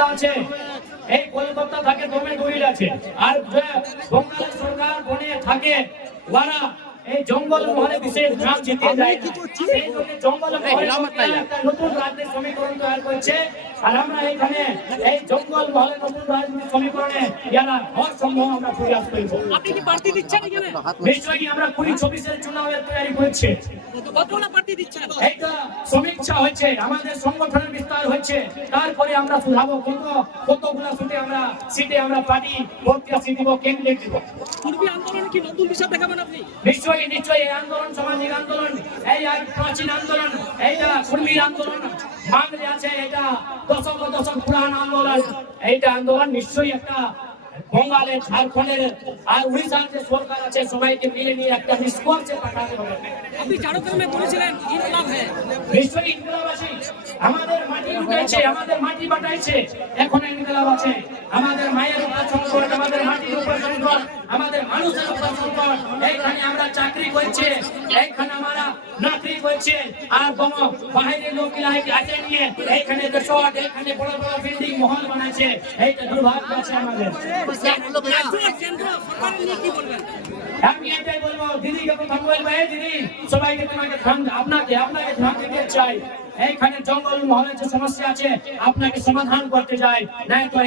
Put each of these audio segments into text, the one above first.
জেলা আছে, এই কলকাতা থাকে দমে দড়িল আছে, আর বঙ্গাল সরকার বনে থাকে ওরা এই জঙ্গল মহলে বিশেষ গ্রাম জিতে যায়। সেই জঙ্গল মহলে একটা নতুন রাজনীতি সমীকরণ তৈরি করছে, আর আমরা এখানে এই জঙ্গল মহলে নতুন রাজনীতি সমীকরণে যারা হর সম্ভব আমরা প্রয়াস করব। আপনি কি প্রার্থী দিচ্ছেন এখানে? নিশ্চয়ই আমরা 2024-এর চুনাবের তৈরি করছি। কতগুলো প্রার্থী দিচ্ছেন? এইটা সমীক্ষা হচ্ছে, আমাদের সংগঠনের বিস্তার হচ্ছে, তারপরে আমরা সুধাবো কতগুলা সিটে আমরা পার্টি প্রত্যাশী দিব, ক্যান্ডিডেট দিব। পূর্বী আন্দোলন কি নতুন বিষয় দেখাবেন আপনি? নিশ্চয়ই নিশ্চয়ই এই আন্দোলন সামাজিক আন্দোলন, এই প্রাচীন আন্দোলন, এইটা কর্মীর আন্দোলন বাংলা আছে, এটা দশক পুরান আন্দোলন। এইটা আন্দোলন নিশ্চয়ই একটা বঙ্গালের, ঝাড়খণ্ডের আর উড়িষ্যার যে সরকার আছে সবাইকে মিলে নিয়ে একটা নিষ্কর্ষে পাঠাতে হবে। আপনি ঝাড়খণ্ডে বলেছিলেন ইনকলাব হ্যাঁ, নিশ্চয়ই ইনকলাব আছে, আমাদের মাটি লুটেছে, আমাদের মাটি বাটাইছে, এখন ইনকলাব আছে। আমাদের মায়ের উপর সংকট, আমাদের মাটির উপর সংকট, আমাদের মানুষের উপর সংকট। এইখানে আমরা চাকরি করছে, এইখানে আমরা চাকরি করছে, আর বাইরের লোকগুলা আছে নিয়ে এইখানে রিসর্ট, এইখানে বড় বড় বিল্ডিং মহল বানাইছে। এইটা দুর্ভাগ্য আছে আমাদের। আমি এটাই বলবো, দিদিকে প্রথম বলবো, এই দিদি সবাইকে তোমাকে আপনাকে ধ্যান দিতে চাই। এইখানে জঙ্গল মহলের যে সমস্যা আছে আপনাকে সমাধান করতে চাই, নাই তো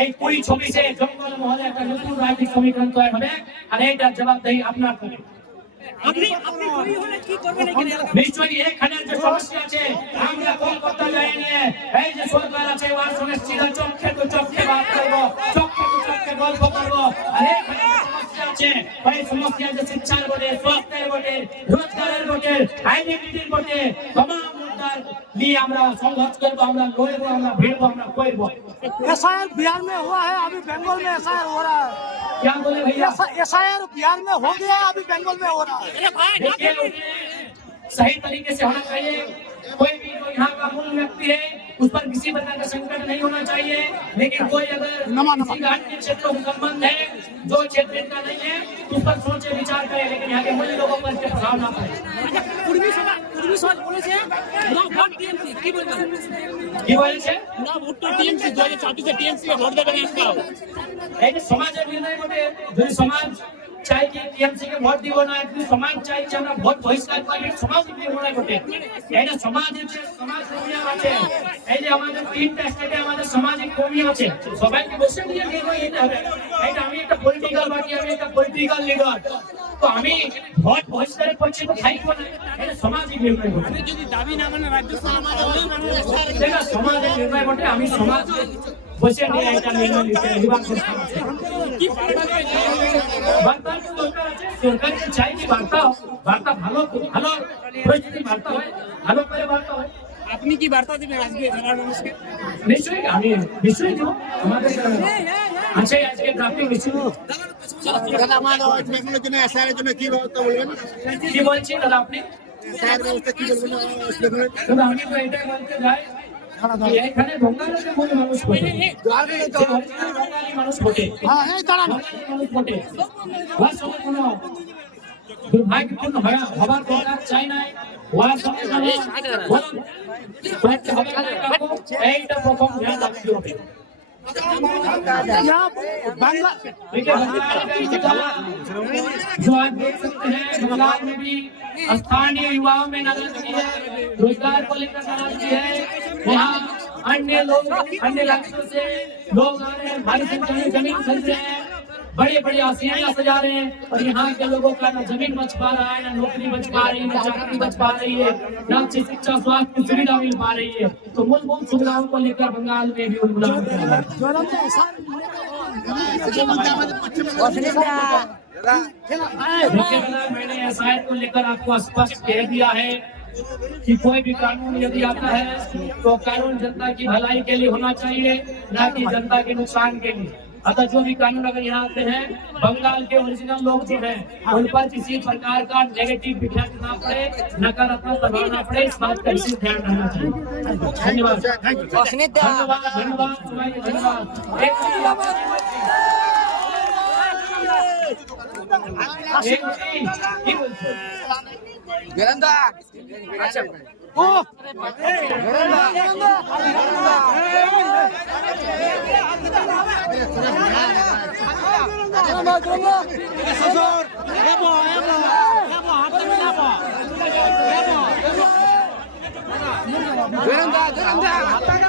এই 2024-এ জঙ্গল মহলে একটা নতুন রাজনৈতিক সমীকরণ তৈরি হবে, আর এইটার জবাবদেহি আপনার হবে। নিশ্চয়ই এখানে যে সমস্যা আছে আমরা কলকাতা যাই নিয়ে এই যে সরকার আছে ওর সঙ্গে সিধা চোখে তো চোখে বাদ করবো, চোখে তো চোখে গল্প করবো। আর এখানে সমস্যা আছে, ওই সমস্যা যে শিক্ষার বটে, স্বাস্থ্যের বটে, রোজগারের বটে, আইডেন্টিটির বটে, तमाम मुद्दा लिए আমরা সংঘর্ষ করব, আমরা লড়বো, আমরা ভিড়বো, আমরা করবো। एसआईआर बिहार में हुआ है, अभी बंगाल में एसआईआर हो रहा है। क्या बोले भैया? एसआईआर बिहार में हो गया, अभी बंगाल में हो रहा है। सही तरीके से होना चाहिए। कोई भी जो यहाँ का मूल व्यक्ति है उस पर किसी प्रकार का संकट नहीं होना चाहिए, लेकिन कोई अगर किसी अन्य क्षेत्र से संबंध है जो क्षेत्र इतना नहीं है उस पर सोचे विचार करे, लेकिन यहाँ के मूल लोगों पर इसके प्रभाव ना पड़े। पूर्वी समाज बोलेছে নো ভোট টিএমসি, কি বলবেন? কি বলেছে? No vote to TMC, 2024 TMC কে ভোট দেবেন একটাও। এই যে সমাজের নির্ণয় বটে, যদি সমাজ চাই কি টিএমসি কে ভোট দিব না, যদি সমাজ চাই যে আমরা ভোট বহিষ্কার করি, সমাজের নির্ণয় বটে। এটা সমাজের যে সমাজ কর্মী আছে, এই যে আমাদের 3টা স্টেটে আমাদের সামাজিক কর্মী আছে, সবাইকে বসে নিয়ে নির্ণয় নিতে হবে। এটা আমি একটা পলিটিক্যাল পার্টি, আমি একটা পলিটিক্যাল লিডার, তো আমি ভোট বহিষ্কারের পক্ষে তো খাইব না, এটা সামাজিক নির্ণয় বটে। যদি দাবি না মানে রাজ্য সরকার এটা সমাজের নির্ণয় বটে, আমি সমাজ বসে নিয়ে এটা নির্ণয় নিতে কি বার্তা দরকার আছে। সরকারকে চাই যে বার্তা ভালো পরিস্থিতি বার্তা হয়, ভালো করে বার্তা হয়। আপনি কি বার্তা দিবেন আজকে জেলার মানুষকে? নিশ্চয়ই আমি নিশ্চয়ই দেবো। আমাদের আছে আজকে ড্রাফটিং মিছিল। কি বলছি দাদা আপনি? দাদা আমি তো এটাই বলতে চাই, এখানে বঙ্গালের মূল মানুষ ভোটে, বাঙালি মানুষ ভোটে, মানুষ ভোটে, ওর সঙ্গে কোনো দুর্ভাগ্যপূর্ণ হবার দরকার চাই নাই। ওর সঙ্গে এইটা প্রথম ধ্যান রাখতে হবে। जो आप देख सकते हैं बंगाल में भी स्थानीय युवाओं में नाराजगी है, रोजगार को लेकर नाराजगी है। यहाँ अन्य लोग अन्य राज्यों से लोग आ रहे हैं, भारी संख्या में जमीन खरीद रहे हैं, बड़े बड़े आसियाना सजा रहे हैं, और यहाँ के लोगों का ना जमीन बच पा रहा है, ना नौकरी बच पा रही है, ना चाकरी बच पा रही है, ना अच्छी शिक्षा स्वास्थ्य की सुविधा मिल पा रही है। तो मूलभूत सुविधाओं को लेकर बंगाल में भी उन्मूलन हो रहा है। मैंने एसआईआर को लेकर आपको स्पष्ट कह दिया है कि कोई भी कानून यदि आता है तो कानून जनता की भलाई के लिए होना चाहिए, न कि जनता के नुकसान के लिए। अतः जो भी कानून अगर यहाँ आते हैं, बंगाल के ओरिजिनल लोग जो हैं उन पर किसी प्रकार का नेगेटिव इफेक्ट ना पड़े, नकारात्मक प्रभाव ना पड़े, इस बात का विशेष ध्यान रखना चाहिए। धन्यवाद धन्यवाद धन्यवाद धन्यवाद। अच्छा Duranda,